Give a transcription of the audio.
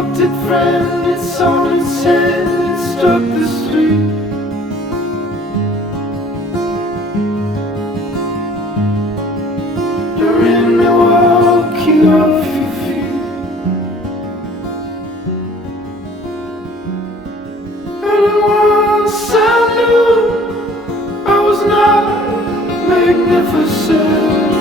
adopted friend, it's on its head, it struck the street. You're in Milwaukee off your feet. And once I knew I was not magnificent.